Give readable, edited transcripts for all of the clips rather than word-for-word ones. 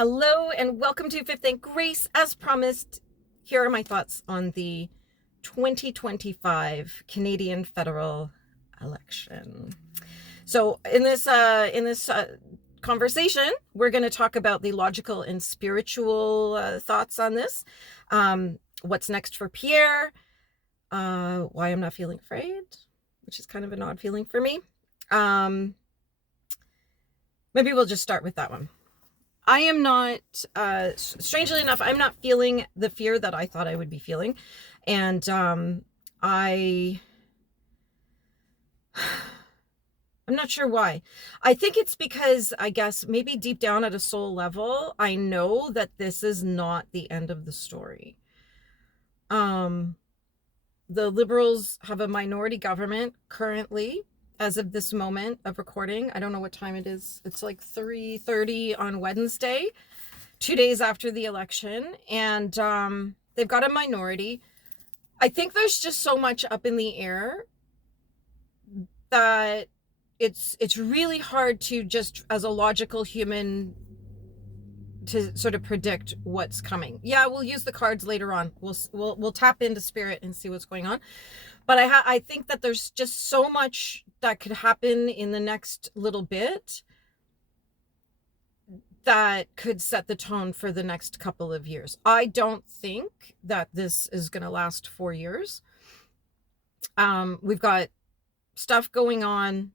Hello and welcome to Fifth and Grace. As promised, here are my thoughts on the 2025 Canadian federal election. So in this conversation, we're going to talk about the logical and spiritual thoughts on this. What's next for Pierre? Why I'm not feeling afraid, which is kind of an odd feeling for me. Maybe we'll just start with that one. I am not, strangely enough, I'm not feeling the fear that I thought I would be feeling. And I'm not sure why. I think it's because, I guess, maybe deep down at a soul level, I know that this is not the end of the story. The Liberals have a minority government currently, as of this moment of recording. I don't know what time it is. It's like 3:30 on Wednesday, 2 days after the election. And they've got a minority. I think there's just so much up in the air that it's really hard to just, as a logical human, to sort of predict what's coming. Yeah, we'll use the cards later on. We'll tap into spirit and see what's going on. But I think that there's just so much that could happen in the next little bit that could set the tone for the next couple of years. I don't think that this is going to last 4 years. We've got stuff going on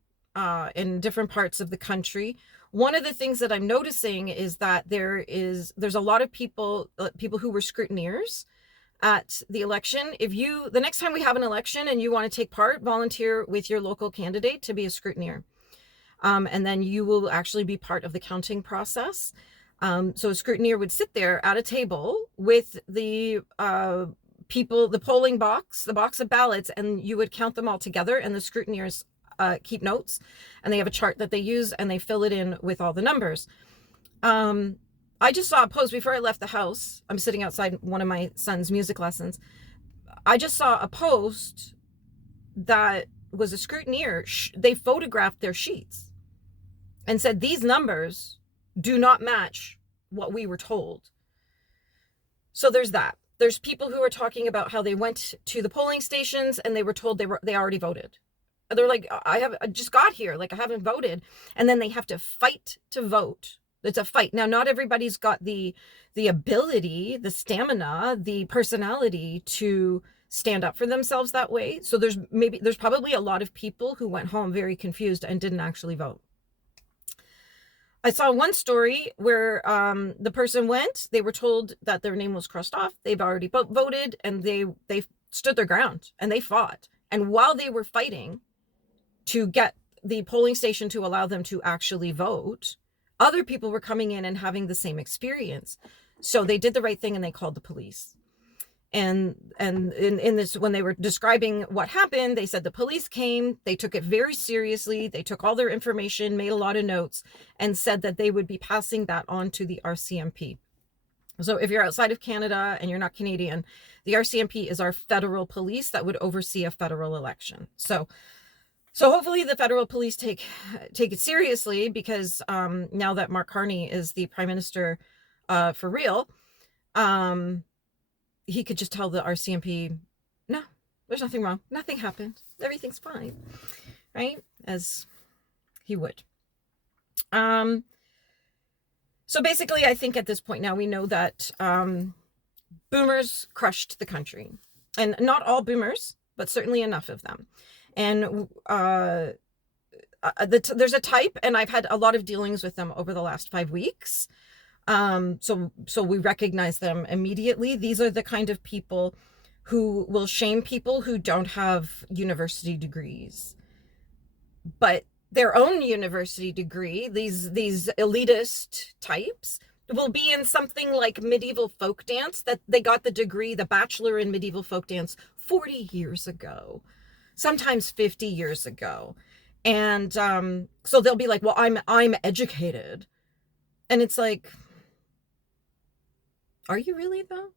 in different parts of the country. One of the things that I'm noticing is that there's a lot of people who were scrutineers at the election. The next time we have an election and you want to take part, volunteer with your local candidate to be a scrutineer. And then you will actually be part of the counting process. So a scrutineer would sit there at a table with the people, the polling box, the box of ballots, and you would count them all together, and the scrutineers keep notes, and they have a chart that they use, and they fill it in with all the numbers. I just saw a post before I left the house. I'm sitting outside one of my son's music lessons. I just saw a post that was a scrutineer. They photographed their sheets and said, these numbers do not match what we were told. So there's that. There's people who are talking about how they went to the polling stations and they were told they already voted. They're like, I just got here, like I haven't voted. And then they have to fight to vote. It's a fight. Now, not everybody's got the ability, the stamina, the personality to stand up for themselves that way. So there's probably a lot of people who went home very confused and didn't actually vote. I saw one story where the person went, they were told that their name was crossed off. They've already voted, and they stood their ground and they fought. And while they were fighting to get the polling station to allow them to actually vote, other people were coming in and having the same experience. So they did the right thing and they called the police. And in this, when they were describing what happened, they said the police came, they took it very seriously. They took all their information, made a lot of notes, and said that they would be passing that on to the RCMP. So if you're outside of Canada and you're not Canadian, the RCMP is our federal police that would oversee a federal election. So hopefully the federal police take it seriously, because now that Mark Carney is the prime minister for real, he could just tell the RCMP, no, there's nothing wrong. Nothing happened. Everything's fine, right? As he would. So basically, I think at this point now we know that boomers crushed the country. And not all boomers, but certainly enough of them. And there's a type, and I've had a lot of dealings with them over the last 5 weeks. So we recognize them immediately. These are the kind of people who will shame people who don't have university degrees, but their own university degree, these elitist types, will be in something like medieval folk dance, that they got the degree, the bachelor in medieval folk dance 40 years ago. Sometimes 50 years ago. And so they'll be like, well, I'm educated. And it's like, are you really though?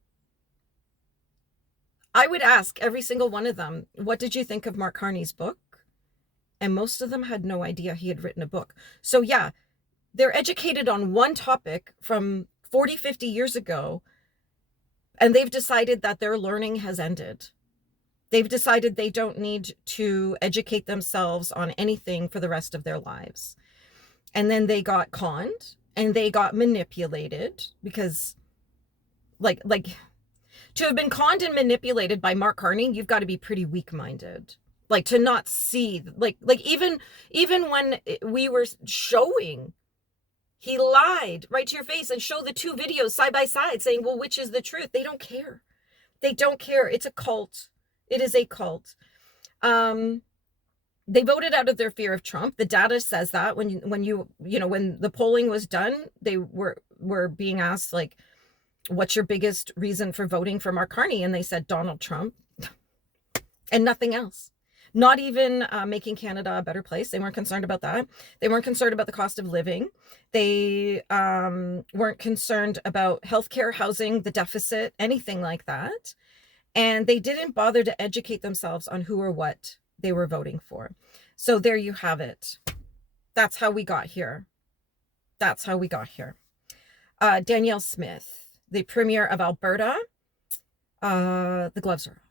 I would ask every single one of them, what did you think of Mark Carney's book? And most of them had no idea he had written a book. So yeah, they're educated on one topic from 40, 50 years ago, and they've decided that their learning has ended. They've decided they don't need to educate themselves on anything for the rest of their lives. And then they got conned and they got manipulated because like to have been conned and manipulated by Mark Carney, you've got to be pretty weak-minded. Like to not see, like even when we were showing, he lied right to your face and showed the two videos side by side saying, well, which is the truth? They don't care. They don't care. It's a cult. It is a cult. They voted out of their fear of Trump. The data says that when the polling was done, they were being asked, like, what's your biggest reason for voting for Mark Carney? And they said Donald Trump and nothing else. Not even making Canada a better place. They weren't concerned about that. They weren't concerned about the cost of living. They weren't concerned about healthcare, housing, the deficit, anything like that. And they didn't bother to educate themselves on who or what they were voting for. So there you have it. That's how we got here. That's how we got here. Danielle Smith, the Premier of Alberta, the gloves are off.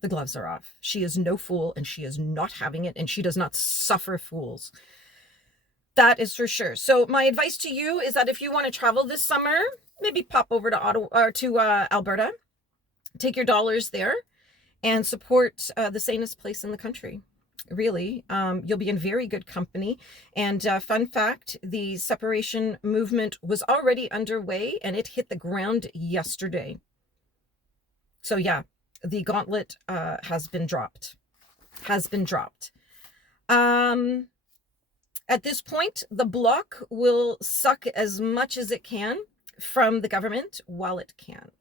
The gloves are off. She is no fool, and she is not having it, and she does not suffer fools. That is for sure. So my advice to you is that if you want to travel this summer, maybe pop over to Ottawa or to Alberta, take your dollars there, and support the sanest place in the country. Really, you'll be in very good company. And fun fact, the separation movement was already underway, and it hit the ground yesterday. So yeah. The gauntlet has been dropped. At this point, the Bloc will suck as much as it can from the government while it can.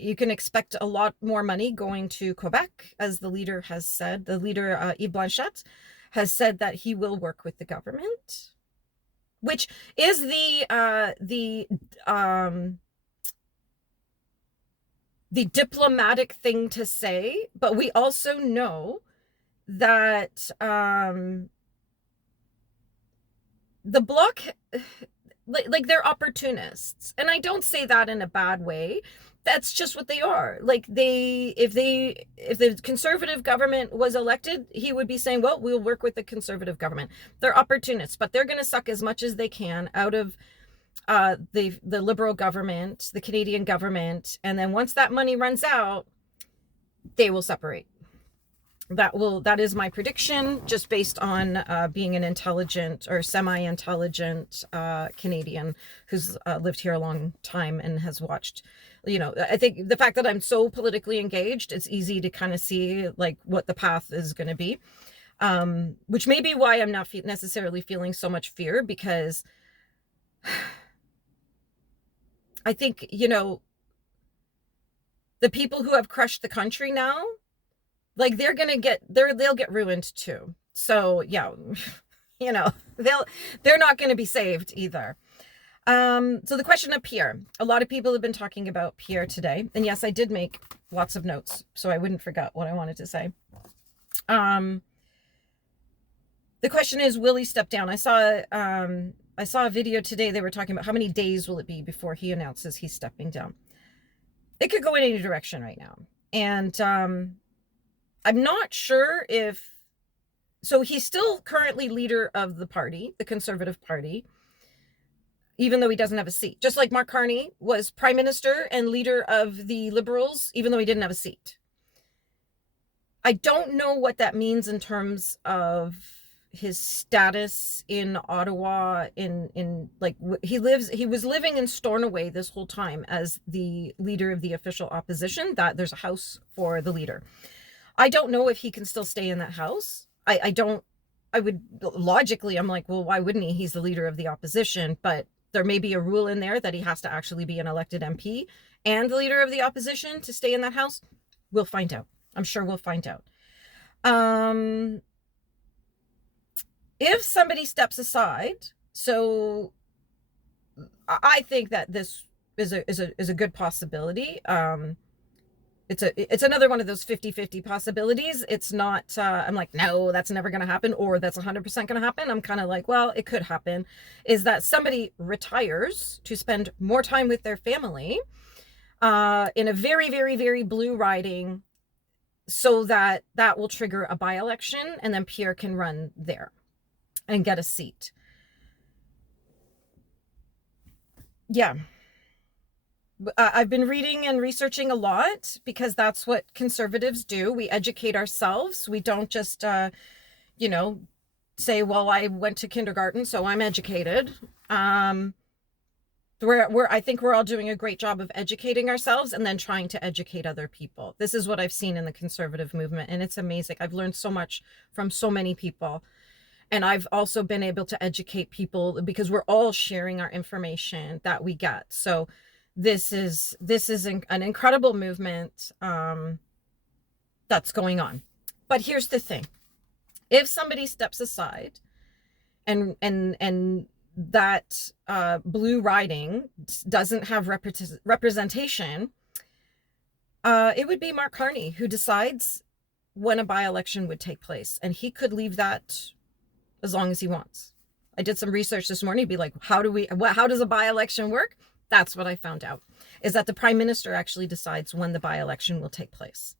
You can expect a lot more money going to Quebec, as the leader has said. The leader, Yves Blanchette, has said that he will work with the government, which is the diplomatic thing to say, but we also know that the Bloc, like they're opportunists, and I don't say that in a bad way. That's just what they are. Like if the conservative government was elected, he would be saying, well, we'll work with the conservative government. They're opportunists, but they're going to suck as much as they can out of the Liberal government, the Canadian government, and then once that money runs out, they will separate. That is my prediction, just based on being an intelligent or semi-intelligent Canadian who's lived here a long time and has watched. I think the fact that I'm so politically engaged, it's easy to kind of see like what the path is going to be, which may be why I'm not necessarily feeling so much fear, because I think, the people who have crushed the country now, like they'll get ruined too. So yeah, they're not going to be saved either. So the question of Pierre, a lot of people have been talking about Pierre today. And yes, I did make lots of notes so I wouldn't forget what I wanted to say. The question is, will he step down? I saw a video today. They were talking about how many days will it be before he announces he's stepping down. It could go in any direction right now. And I'm not sure so he's still currently leader of the party, the Conservative Party, even though he doesn't have a seat. Just like Mark Carney was prime minister and leader of the Liberals, even though he didn't have a seat. I don't know what that means in terms of his status in Ottawa, he was living in Stornoway this whole time as the leader of the official opposition, that there's a house for the leader. I don't know if he can still stay in that house. I'm like, well, why wouldn't he? He's the leader of the opposition, but there may be a rule in there that he has to actually be an elected MP and the leader of the opposition to stay in that house. We'll find out. I'm sure we'll find out. If somebody steps aside, so I think that this is a good possibility. it's another one of those 50-50 possibilities. It's not, I'm like, no, that's never going to happen, or that's 100% going to happen. I'm kind of like, well, it could happen, is that somebody retires to spend more time with their family in a very, very, very blue riding, so that will trigger a by-election, and then Pierre can run there and get a seat. Yeah. I've been reading and researching a lot, because that's what conservatives do. We educate ourselves. We don't just, you know, say, well, I went to kindergarten, so I'm educated. I think we're all doing a great job of educating ourselves and then trying to educate other people. This is what I've seen in the conservative movement, and it's amazing. I've learned so much from so many people. And I've also been able to educate people, because we're all sharing our information that we get. So this is an incredible movement that's going on. But here's the thing. If somebody steps aside and that blue riding doesn't have representation, it would be Mark Carney who decides when a by-election would take place. And he could leave that as long as he wants. I did some research this morning, be like, how does a by-election work? That's what I found out, is that the Prime Minister actually decides when the by-election will take place.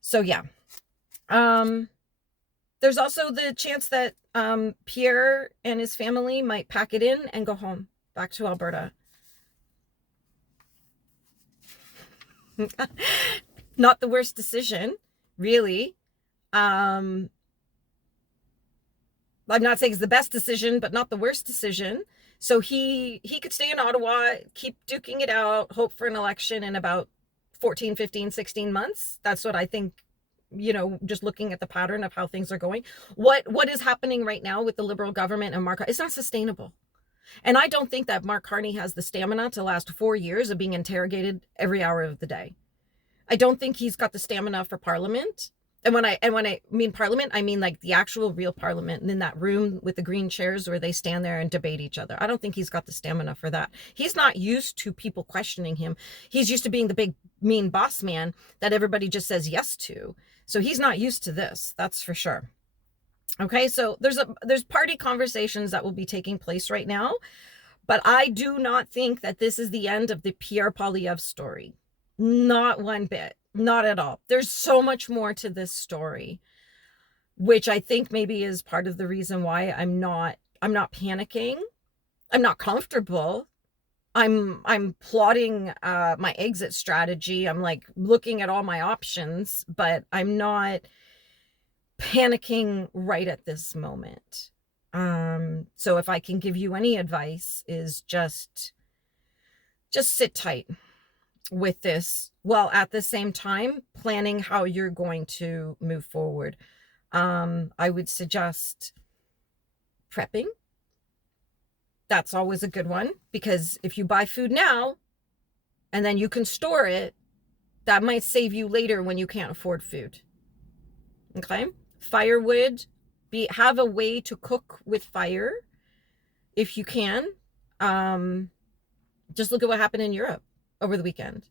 So yeah. There's also the chance that Pierre and his family might pack it in and go home, back to Alberta. Not the worst decision, really. I'm not saying it's the best decision, but not the worst decision. So he could stay in Ottawa, keep duking it out, hope for an election in about 14, 15, 16 months. That's what I think, just looking at the pattern of how things are going. What is happening right now with the Liberal government and Mark, it's not sustainable. And I don't think that Mark Carney has the stamina to last 4 years of being interrogated every hour of the day. I don't think he's got the stamina for Parliament. And when I mean Parliament, I mean like the actual real Parliament, and in that room with the green chairs where they stand there and debate each other. I don't think he's got the stamina for that. He's not used to people questioning him. He's used to being the big mean boss man that everybody just says yes to. So he's not used to this, that's for sure. Okay, so there's party conversations that will be taking place right now, but I do not think that this is the end of the Pierre Poilievre story. Not one bit. Not at all. There's so much more to this story, which I think maybe is part of the reason why I'm not panicking. I'm not comfortable. I'm plotting my exit strategy. I'm like looking at all my options, but I'm not panicking right at this moment. So if I can give you any advice, is just sit tight with this, while at the same time planning how you're going to move forward. I would suggest prepping. That's always a good one, because if you buy food now and then you can store it, that might save you later when you can't afford food. Okay? Firewood, have a way to cook with fire if you can. Just look at what happened in Europe over the weekend.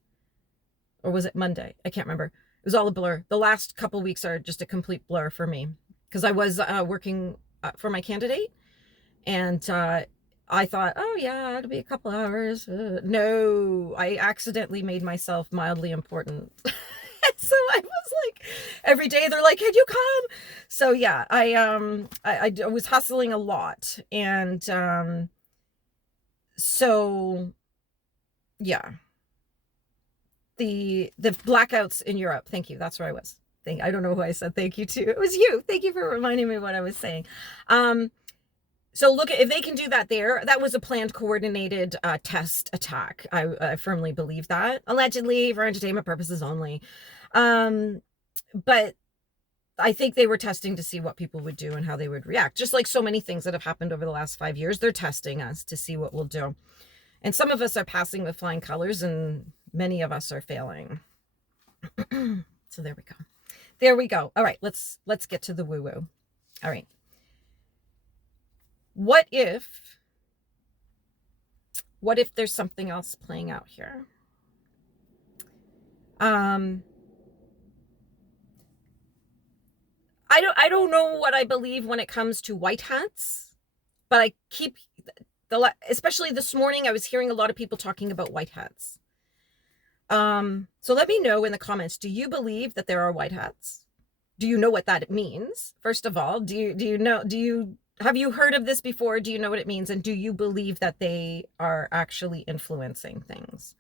Or was it Monday? I can't remember. It was all a blur. The last couple weeks are just a complete blur for me, because I was working for my candidate, and I thought, oh yeah, it'll be a couple hours. No, I accidentally made myself mildly important. So I was like, every day they're like, can you come? So yeah, I was hustling a lot, and so yeah. The blackouts in Europe. Thank you. That's where I was. I don't know who I said thank you to. It was you. Thank you for reminding me what I was saying. So look, if they can do that there, that was a planned, coordinated test attack. I firmly believe that. Allegedly, for entertainment purposes only. But I think they were testing to see what people would do and how they would react. Just like so many things that have happened over the last 5 years, they're testing us to see what we'll do. And some of us are passing with flying colors, and many of us are failing. So there we go. There we go. All right, let's get to the woo-woo. All right. What if there's something else playing out here? Um, I don't know what I believe when it comes to white hats, but I keep especially this morning, I was hearing a lot of people talking about white hats. So let me know in the comments, do you believe that there are white hats? Do you know what that means? First of all, have you heard of this before? Do you know what it means? And do you believe that they are actually influencing things?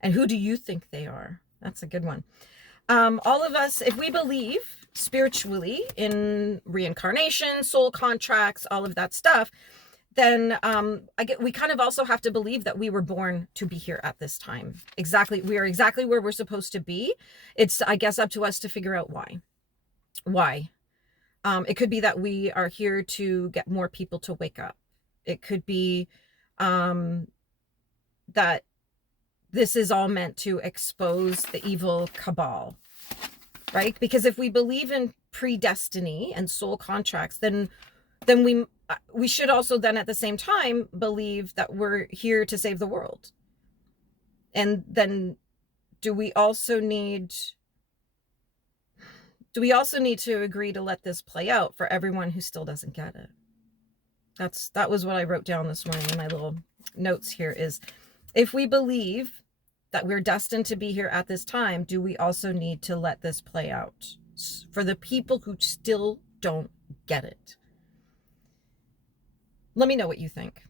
And who do you think they are? That's a good one. All of us, if we believe spiritually in reincarnation, soul contracts, all of that stuff, then we kind of also have to believe that we were born to be here at this time. We are exactly where we're supposed to be. It's, I guess, up to us to figure out why. Why? It could be that we are here to get more people to wake up. It could be that this is all meant to expose the evil cabal, right? Because if we believe in predestiny and soul contracts, then we should also then at the same time believe that we're here to save the world. And then do we also need to agree to let this play out for everyone who still doesn't get it? That was what I wrote down this morning in my little notes here, is if we believe that we're destined to be here at this time, do we also need to let this play out for the people who still don't get it? Let me know what you think.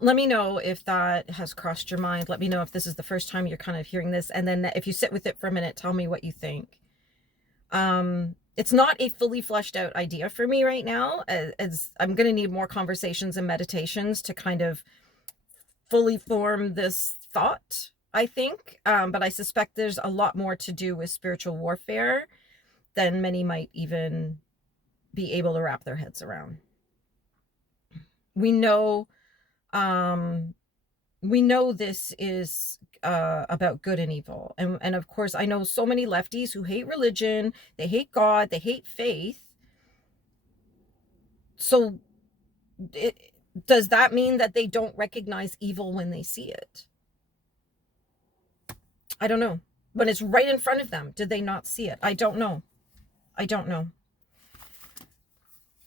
Let me know if that has crossed your mind. Let me know if this is the first time you're kind of hearing this. And then if you sit with it for a minute, tell me what you think. It's not a fully fleshed out idea for me right now, as I'm going to need more conversations and meditations to kind of fully form this thought, I think. But I suspect there's a lot more to do with spiritual warfare than many might even be able to wrap their heads around. We know this is about good and evil. And of course, I know so many lefties who hate religion, they hate God, they hate faith. So does that mean that they don't recognize evil when they see it? I don't know. When it's right in front of them, did they not see it? I don't know.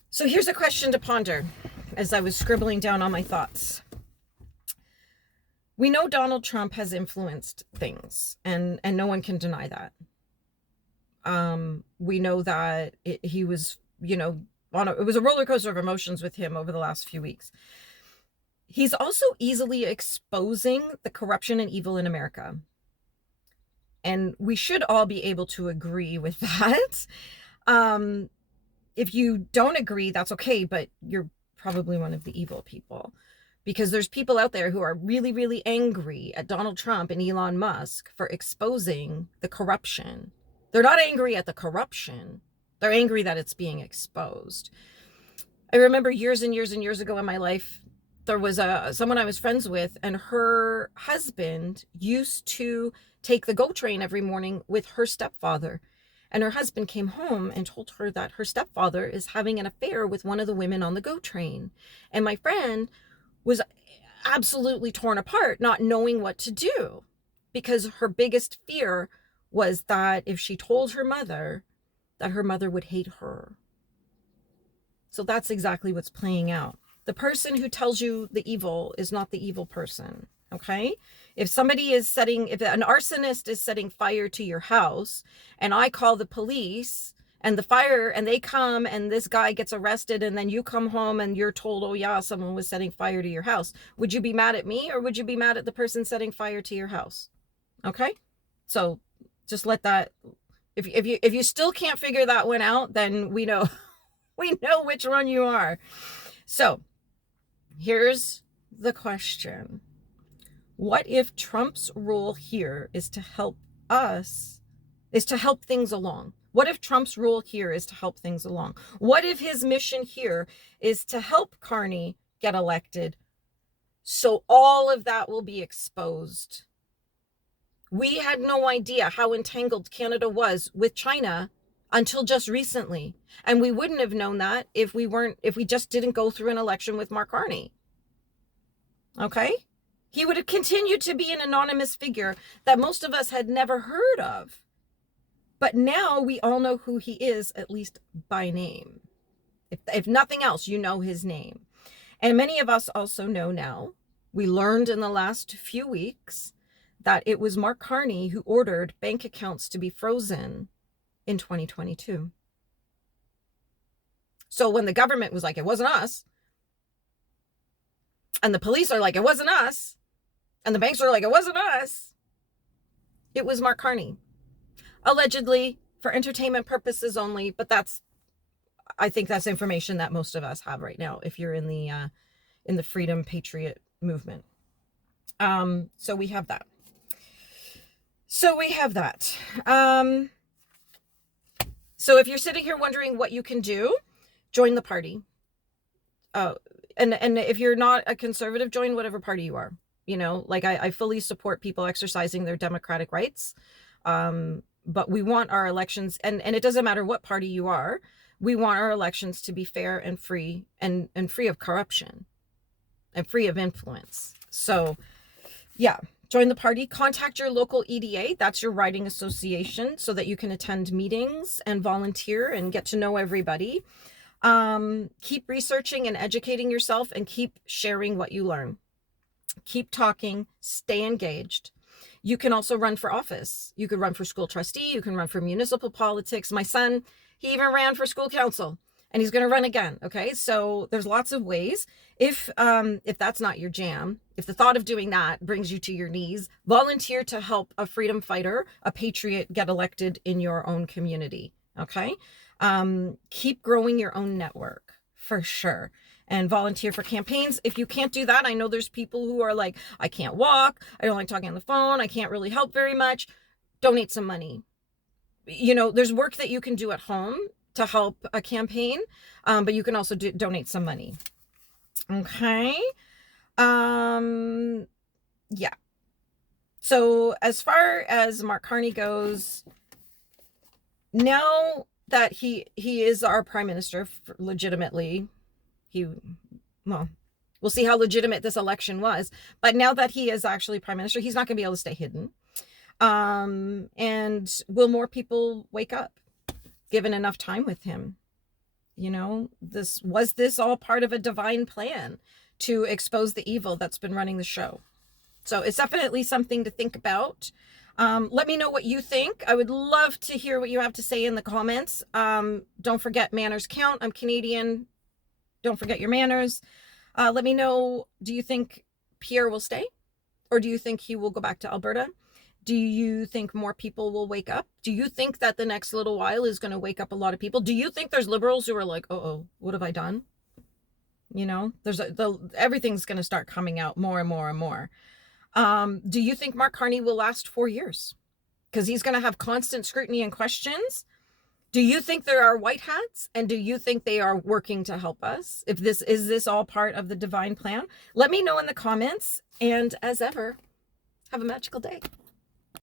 So here's a question to ponder as I was scribbling down all my thoughts. We know Donald Trump has influenced things, and no one can deny that. We know that he was, it was a roller coaster of emotions with him over the last few weeks. He's also easily exposing the corruption and evil in America. And we should all be able to agree with that. If you don't agree, that's okay, but you're probably one of the evil people. Because there's people out there who are really, really angry at Donald Trump and Elon Musk for exposing the corruption. They're not angry at the corruption. They're angry that it's being exposed. I remember years and years and years ago in my life, there was someone I was friends with, and her husband used to take the GO train every morning with her stepfather. And her husband came home and told her that her stepfather is having an affair with one of the women on the GO train. And my friend was absolutely torn apart, not knowing what to do, because her biggest fear was that if she told her mother, that her mother would hate her. So that's exactly what's playing out. The person who tells you the evil is not the evil person, okay? If an arsonist is setting fire to your house, and I call the police, and they come, and this guy gets arrested, and then you come home and you're told, oh yeah, someone was setting fire to your house, would you be mad at me, or would you be mad at the person setting fire to your house? Okay? So just let that, if you still can't figure that one out, then we know which one you are. So here's the question. What if Trump's role here is to help things along? What if Trump's role here is to help things along? What if his mission here is to help Carney get elected, so all of that will be exposed? We had no idea how entangled Canada was with China until just recently. And we wouldn't have known that if we just didn't go through an election with Mark Carney. Okay? He would have continued to be an anonymous figure that most of us had never heard of. But now we all know who he is, at least by name. If nothing else, you know his name. And many of us also know now, we learned in the last few weeks that it was Mark Carney who ordered bank accounts to be frozen in 2022. So when the government was like, it wasn't us, and the police are like, it wasn't us, and the banks are like, it wasn't us, it was Mark Carney. Allegedly for entertainment purposes only, but I think that's information that most of us have right now if you're in the freedom patriot movement. So we have that. So if you're sitting here wondering what you can do, join the party. And if you're not a conservative, join whatever party you are. You know, like I fully support people exercising their democratic rights. But we want our elections, and it doesn't matter what party you are, we want our elections to be fair and free and free of corruption and free of influence. So yeah, join the party, contact your local EDA, that's your riding association, so that you can attend meetings and volunteer and get to know everybody. Keep researching and educating yourself, and keep sharing what you learn. Keep talking, stay engaged. You can also run for office. You could run for school trustee. You can run for municipal politics. My son, he even ran for school council, and he's going to run again. Okay. So there's lots of ways. If that's not your jam, if the thought of doing that brings you to your knees, volunteer to help a freedom fighter, a patriot, get elected in your own community. Okay. Keep growing your own network for sure. And volunteer for campaigns. If you can't do that, I know there's people who are like, I can't walk, I don't like talking on the phone, I can't really help very much. Donate some money. You know, there's work that you can do at home to help a campaign, but you can also donate some money. Okay. Yeah. So as far as Mark Carney goes, now that he is our prime minister legitimately, we'll see how legitimate this election was, but now that he is actually prime minister, he's not going to be able to stay hidden. And will more people wake up given enough time with him? You know, was this all part of a divine plan to expose the evil that's been running the show? So it's definitely something to think about. Let me know what you think. I would love to hear what you have to say in the comments. Don't forget, manners count. I'm Canadian. Don't forget your manners. Let me know, do you think Pierre will stay? Or do you think he will go back to Alberta? Do you think more people will wake up? Do you think that the next little while is going to wake up a lot of people? Do you think there's liberals who are like, oh, what have I done? You know, everything's going to start coming out more and more and more. Do you think Mark Carney will last 4 years? Because he's going to have constant scrutiny and questions. Do you think there are white hats? And do you think they are working to help us? Is this all part of the divine plan? Let me know in the comments. And as ever, have a magical day.